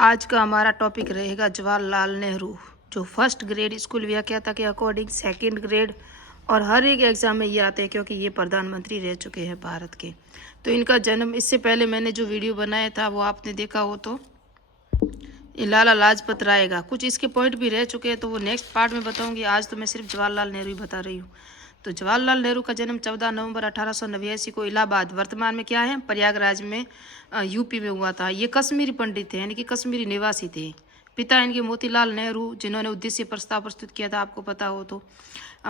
आज का हमारा टॉपिक रहेगा जवाहरलाल नेहरू, जो फर्स्ट ग्रेड स्कूल व्याख्याता के अकॉर्डिंग सेकंड ग्रेड और हर एक एग्ज़ाम में ये आते हैं, क्योंकि ये प्रधानमंत्री रह चुके हैं भारत के। तो इनका जन्म, इससे पहले मैंने जो वीडियो बनाया था वो आपने देखा हो तो ये लाला लाजपत राय का कुछ इसके पॉइंट भी रह चुके हैं, तो वो नेक्स्ट पार्ट में बताऊंगी। आज तो मैं सिर्फ जवाहरलाल नेहरू ही बता रही हूँ। तो जवाहरलाल नेहरू का जन्म 14 नवंबर 1889 को इलाहाबाद, वर्तमान में क्या है प्रयागराज में, यूपी में हुआ था। ये कश्मीरी पंडित थे, यानी कि कश्मीरी निवासी थे। पिता इनके मोतीलाल नेहरू, जिन्होंने उद्देश्य प्रस्ताव प्रस्तुत किया था, आपको पता हो तो।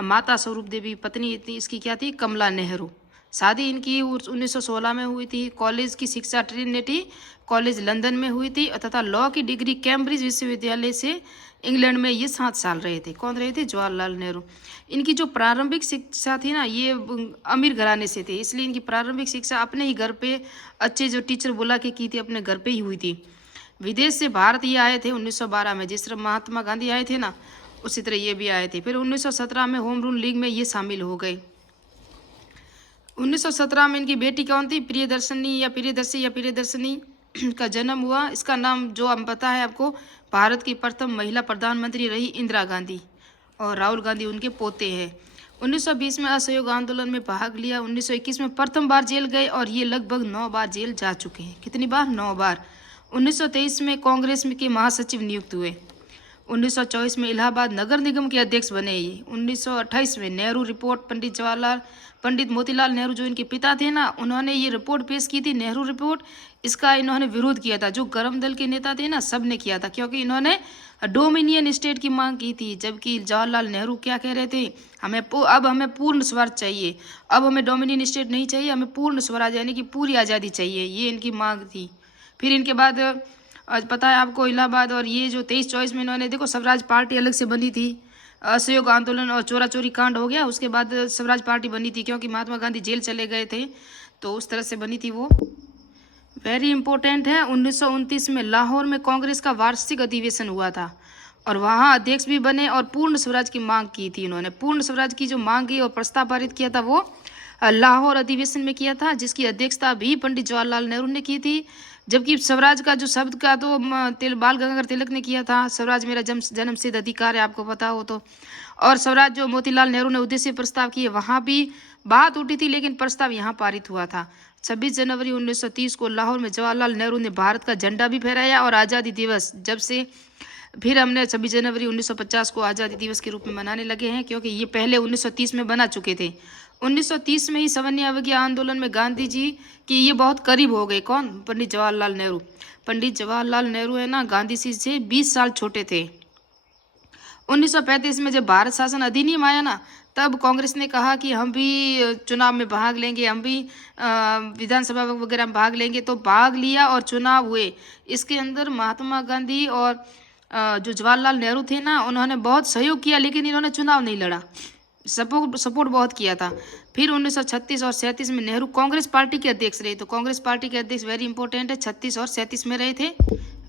माता स्वरूप देवी, पत्नी इसकी क्या थी, कमला नेहरू। शादी इनकी 1916 में हुई थी। कॉलेज की शिक्षा ट्रिनिटी कॉलेज लंदन में हुई थी तथा लॉ की डिग्री कैम्ब्रिज विश्वविद्यालय से इंग्लैंड में ये 7 साल रहे थे। कौन रहे थे, जवाहरलाल नेहरू। इनकी जो प्रारंभिक शिक्षा थी ना, ये अमीर घराने से थे, इसलिए इनकी प्रारंभिक शिक्षा अपने ही घर पे अच्छे जो टीचर बुला के की थी, अपने घर पे ही हुई थी। विदेश से भारत ये आए थे 1912 में, जिस तरह महात्मा गांधी आए थे ना, उसी तरह ये भी आए थे। फिर 1917 में होम रूल लीग में ये शामिल हो गए। 1917 में इनकी बेटी कौन थी, प्रियदर्शनी का जन्म हुआ। इसका नाम जो हम पता है आपको, भारत की प्रथम महिला प्रधानमंत्री रही इंदिरा गांधी, और राहुल गांधी उनके पोते हैं। 1920 में असहयोग आंदोलन में भाग लिया। 1921 में प्रथम बार जेल गए और ये लगभग 9 बार जेल जा चुके हैं। कितनी बार, 9 बार। 1923 में कांग्रेस के महासचिव नियुक्त हुए। 1924 में इलाहाबाद नगर निगम के अध्यक्ष बने ये। 1928 में नेहरू रिपोर्ट, पंडित मोतीलाल नेहरू जो इनके पिता थे ना, उन्होंने ये रिपोर्ट पेश की थी, नेहरू रिपोर्ट। इसका इन्होंने विरोध किया था। जो गर्म दल के नेता थे ना, सब ने किया था, क्योंकि इन्होंने डोमिनियन स्टेट की मांग की थी। जबकि जवाहरलाल नेहरू क्या कह रहे थे, अब हमें पूर्ण स्वराज चाहिए, अब हमें डोमिनियन स्टेट नहीं चाहिए, हमें पूर्ण स्वराज यानी कि पूरी आज़ादी चाहिए, ये इनकी मांग थी। फिर इनके बाद आज पता है आपको, इलाहाबाद और ये जो 23-24 में इन्होंने, देखो स्वराज पार्टी अलग से बनी थी। असहयोग आंदोलन और चोरा चोरी कांड हो गया, उसके बाद स्वराज पार्टी बनी थी, क्योंकि महात्मा गांधी जेल चले गए थे, तो उस तरह से बनी थी वो। वेरी इंपॉर्टेंट है, 1929 में लाहौर में कांग्रेस का वार्षिक अधिवेशन हुआ था और वहाँ अध्यक्ष भी बने और पूर्ण स्वराज की मांग की थी। इन्होंने पूर्ण स्वराज की जो मांग की और प्रस्ताव पारित किया था, वो लाहौर अधिवेशन में किया था, जिसकी अध्यक्षता भी पंडित जवाहरलाल नेहरू ने की थी। जबकि स्वराज का जो शब्द का तो बाल गंगाधर तिलक ने किया था, स्वराज मेरा जन्मसिद्ध अधिकार है, आपको पता हो तो। और स्वराज जो मोतीलाल नेहरू ने उद्देश्य प्रस्ताव किए, वहाँ भी बात उठी थी, लेकिन प्रस्ताव यहाँ पारित हुआ था। 26 जनवरी 1930 को लाहौर में जवाहरलाल नेहरू ने भारत का झंडा भी फहराया और आज़ादी दिवस, जब से फिर हमने 26 जनवरी 1950 को आज़ादी दिवस के रूप में मनाने लगे हैं, क्योंकि ये पहले 1930 में बना चुके थे। 1930 में ही सवर्णीय अवज्ञा आंदोलन में गांधी जी की ये बहुत करीब हो गए। कौन, पंडित जवाहरलाल नेहरू। पंडित जवाहरलाल नेहरू है ना, गांधी जी से 20 साल छोटे थे। 1935 में जब भारत शासन अधिनियम आया ना, तब कांग्रेस ने कहा कि हम भी चुनाव में भाग लेंगे, हम भी विधानसभा वगैरह में भाग लेंगे, तो भाग लिया और चुनाव हुए। इसके अंदर महात्मा गांधी और जो जवाहरलाल नेहरू थे ना, उन्होंने बहुत सहयोग किया, लेकिन इन्होंने चुनाव नहीं लड़ा, सपोर्ट बहुत किया था। फिर 1936 और 37 में नेहरू कांग्रेस पार्टी के अध्यक्ष रहे। तो कांग्रेस पार्टी के अध्यक्ष वेरी इंपॉर्टेंट है, 36 और 37 में रहे थे।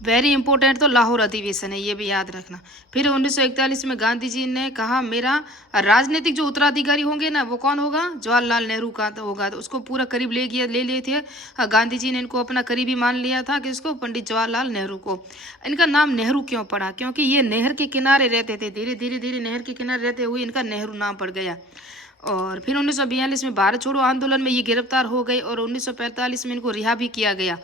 वेरी इंपॉर्टेंट तो लाहौर अधिवेशन है, ये भी याद रखना। फिर 1941 में गांधी जी ने कहा, मेरा राजनीतिक जो उत्तराधिकारी होंगे ना, वो कौन होगा, जवाहरलाल नेहरू का तो होगा। तो उसको पूरा करीब ले लिए थे गांधी जी ने, इनको अपना करीबी मान लिया था, किसको, पंडित जवाहरलाल नेहरू को। इनका नाम नेहरू क्यों पड़ा, क्योंकि ये नहर के किनारे रहते थे, धीरे धीरे नहर के किनारे रहते हुए इनका नेहरू नाम पड़ गया। और फिर 1942 में भारत छोड़ो आंदोलन में ये गिरफ्तार हो गए और 1945 में इनको रिहा भी किया गया।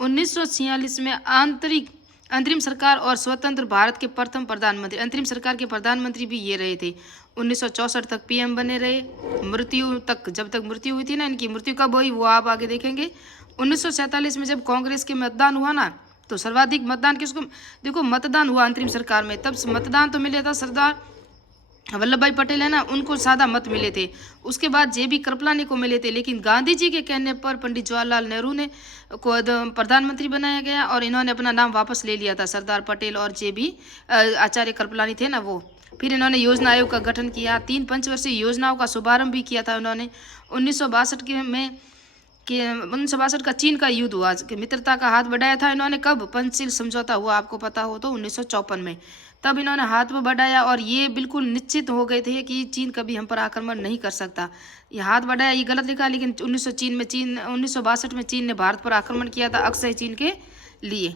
1946 में अंतरिम सरकार और स्वतंत्र भारत के प्रथम प्रधानमंत्री, अंतरिम सरकार के प्रधानमंत्री भी ये रहे थे। 1964 तक पीएम बने रहे, मृत्यु तक, जब तक मृत्यु हुई थी ना इनकी, मृत्यु कब हुई वो आप आगे देखेंगे। 1947 में जब कांग्रेस के मतदान हुआ ना, तो सर्वाधिक मतदान किसको, देखो मतदान हुआ अंतरिम सरकार में, तब मतदान तो मिले था सरदार वल्लभ भाई पटेल है ना, उनको सादा मत मिले थे। उसके बाद जेबी कृपलानी को मिले थे, लेकिन गांधी जी के कहने पर पंडित जवाहरलाल नेहरू ने को प्रधानमंत्री बनाया गया और इन्होंने अपना नाम वापस ले लिया था, सरदार पटेल और जेबी आचार्य कृपलानी थे ना वो। फिर इन्होंने योजना आयोग का गठन किया, 3 पंचवर्षीय योजनाओं का शुभारंभ भी किया था उन्होंने। 1962 का चीन का युद्ध हुआ, मित्रता का हाथ बढ़ाया था इन्होंने। कब, पंचशील समझौता हुआ, आपको पता हो तो 1954 में, तब इन्होंने हाथ में बढ़ाया और ये बिल्कुल निश्चित हो गए थे कि चीन कभी हम पर आक्रमण नहीं कर सकता। ये हाथ बढ़ाया, ये गलत लिखा, लेकिन 1962 में चीन ने भारत पर आक्रमण किया था, अक्सर चीन के लिए।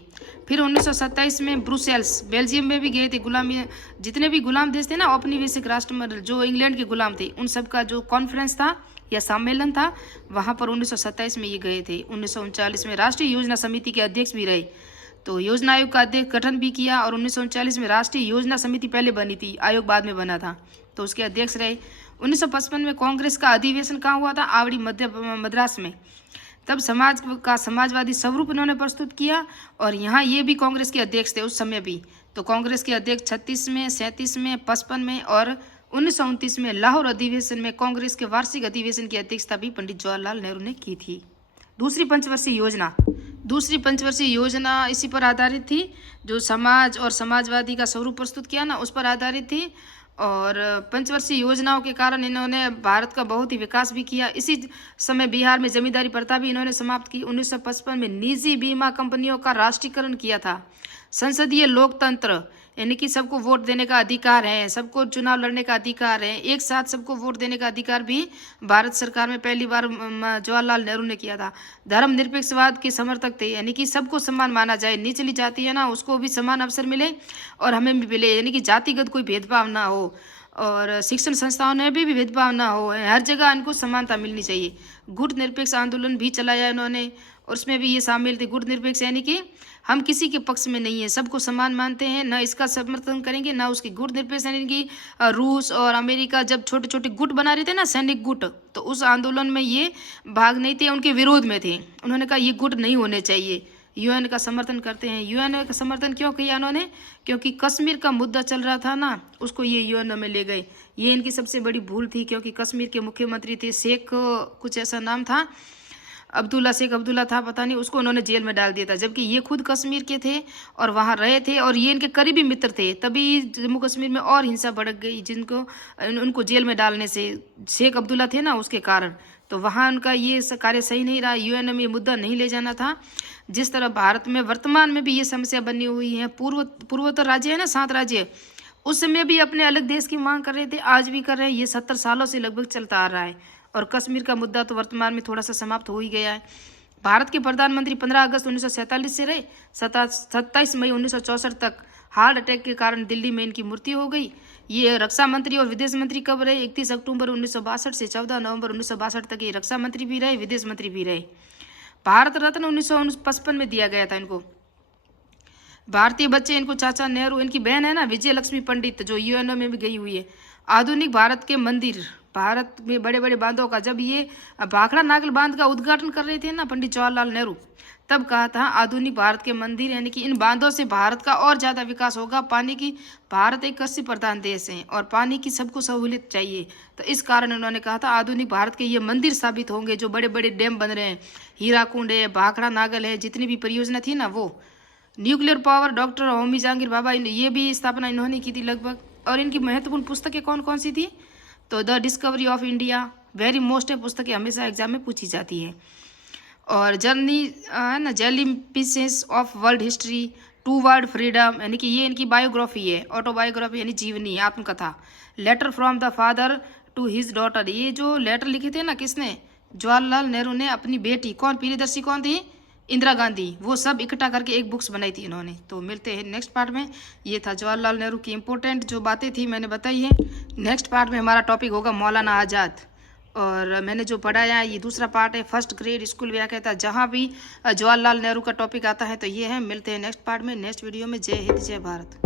फिर 1927 में ब्रुसेल्स, बेल्जियम में भी गए थे। गुलामी जितने भी गुलाम देश थे ना, औपनिवेशिक राष्ट्र में जो इंग्लैंड के गुलाम थे, उन सब का जो कॉन्फ्रेंस था या सम्मेलन था, वहाँ पर 1927 में ये गए थे। 1939 में राष्ट्रीय योजना समिति के अध्यक्ष भी रहे, तो योजना आयोग का अध्यक्ष गठन भी किया। और 1939 में राष्ट्रीय योजना समिति पहले बनी थी, आयोग बाद में बना था, तो उसके अध्यक्ष रहे। 1955 में कांग्रेस का अधिवेशन कहाँ हुआ था? आवड़ी मद्रास में। तब समाजवादी स्वरूप इन्होंने प्रस्तुत किया, और यहाँ ये भी कांग्रेस के अध्यक्ष थे उस समय भी। तो कांग्रेस के अध्यक्ष 36 में, 37 में, 55 में और 1929 में लाहौर अधिवेशन में कांग्रेस के वार्षिक अधिवेशन की अध्यक्षता भी पंडित जवाहरलाल नेहरू ने की थी। दूसरी पंचवर्षीय योजना इसी पर आधारित थी, जो समाज और समाजवादी का स्वरूप प्रस्तुत किया ना, उस पर आधारित थी। और पंचवर्षीय योजनाओं के कारण इन्होंने भारत का बहुत ही विकास भी किया। इसी समय बिहार में जमींदारी प्रथा भी इन्होंने समाप्त की। 1955 में निजी बीमा कंपनियों का राष्ट्रीयकरण किया था। संसदीय लोकतंत्र, यानी कि सबको वोट देने का अधिकार है, सबको चुनाव लड़ने का अधिकार है, एक साथ सबको वोट देने का अधिकार भी भारत सरकार में पहली बार जवाहरलाल नेहरू ने किया था। धर्मनिरपेक्षवाद के समर्थक थे, यानी कि सबको समान माना जाए, निचली जाति है ना उसको भी समान अवसर मिले और हमें भी मिले, यानी कि जातिगत कोई भेदभाव ना हो, और शिक्षण संस्थाओं में भी भेदभाव ना हो, हर जगह इनको समानता मिलनी चाहिए। गुट निरपेक्ष आंदोलन भी चलाया इन्होंने, और उसमें भी ये शामिल थे। गुट निरपेक्ष यानी कि हम किसी के पक्ष में नहीं है, सबको समान मानते हैं, ना इसका समर्थन करेंगे ना उसकी। गुट निरपेक्ष यानी कि रूस और अमेरिका जब छोटे छोटे गुट बना रहे थे ना, सैनिक गुट, तो उस आंदोलन में ये भाग नहीं थे, उनके विरोध में थे। उन्होंने कहा ये गुट नहीं होने चाहिए, यूएन का समर्थन करते हैं। यूएन का समर्थन क्यों किया उन्होंने? क्योंकि कश्मीर का मुद्दा चल रहा था ना, उसको ये यूएन में ले गए। ये इनकी सबसे बड़ी भूल थी, क्योंकि कश्मीर के मुख्यमंत्री थे शेख कुछ ऐसा नाम था, शेख अब्दुल्ला था पता नहीं, उसको उन्होंने जेल में डाल दिया था, जबकि ये खुद कश्मीर के थे और वहाँ रहे थे और ये इनके करीबी मित्र थे। तभी जम्मू कश्मीर में और हिंसा भड़क गई, उनको जेल में डालने से, शेख अब्दुल्ला थे ना उसके कारण। तो वहाँ उनका ये कार्य सही नहीं रहा, यूएन में ये मुद्दा नहीं ले जाना था। जिस तरह भारत में वर्तमान में भी ये समस्या बनी हुई है, पूर्वोत्तर राज्य है ना 7 राज्य, उस समय भी अपने अलग देश की मांग कर रहे थे, आज भी कर रहे हैं। ये 70 सालों से लगभग चलता आ रहा है, और कश्मीर का मुद्दा तो वर्तमान में थोड़ा सा समाप्त हो ही गया है। भारत के प्रधानमंत्री 15 अगस्त 1947 से रहे 27 मई 1964 तक। हार्ट अटैक के कारण दिल्ली में इनकी मृत्यु हो गई। ये रक्षा मंत्री और विदेश मंत्री कब रहे? 31 अक्टूबर 1962 से 14 नवंबर 1962 तक ये रक्षा मंत्री भी रहे, विदेश मंत्री भी रहे। भारत रत्न 1955 में दिया गया था इनको। भारतीय बच्चे इनको चाचा नेहरू, इनकी बहन है ना विजय लक्ष्मी पंडित, जो यूएनओ में भी गई हुई है। आधुनिक भारत के मंदिर, भारत में बड़े बड़े बांधों का, जब ये भाखड़ा नागल बांध का उद्घाटन कर रहे थे ना पंडित जवाहरलाल नेहरू, तब कहा था आधुनिक भारत के मंदिर, यानी कि इन बांधों से भारत का और ज़्यादा विकास होगा। पानी की, भारत एक कृषि प्रधान देश है और पानी की सबको सहूलियत चाहिए, तो इस कारण उन्होंने कहा था आधुनिक भारत के ये मंदिर साबित होंगे। जो बड़े बड़े डैम बन रहे हैं, हीराकुंड है, भाखड़ा नागल है, जितनी भी परियोजना थी ना वो। Nuclear power, doctor Homi Jahangir Bhabha, ये भी स्थापना इन्होंने की थी लगभग। और इनकी महत्वपूर्ण पुस्तकें कौन कौन सी थी? तो the discovery of India, very most है, पुस्तकें हमेशा एग्जाम में पूछी जाती है। और जर्नी है ना, glimpses of world history, toward freedom, यानी कि ये इनकी बायोग्राफी है, ऑटोबायोग्राफी यानी जीवनी, आत्मकथा। Letter from the father to his daughter, ये जो लेटर लिखे थे ना किसने? जवाहरलाल नेहरू ने अपनी बेटी, कौन प्रियदर्शी कौन थी? इंदिरा गांधी, वो सब इकट्ठा करके एक बुक्स बनाई थी इन्होंने। तो मिलते हैं नेक्स्ट पार्ट में। ये था जवाहरलाल नेहरू की इंपॉर्टेंट जो बातें थी मैंने बताई है। नेक्स्ट पार्ट में हमारा टॉपिक होगा मौलाना आज़ाद, और मैंने जो पढ़ाया ये दूसरा पार्ट है, फर्स्ट ग्रेड स्कूल व्याख्याता, जहाँ भी जवाहरलाल नेहरू का टॉपिक आता है तो ये है। मिलते हैं नेक्स्ट पार्ट में, नेक्स्ट वीडियो में। जय हिंद, जय भारत।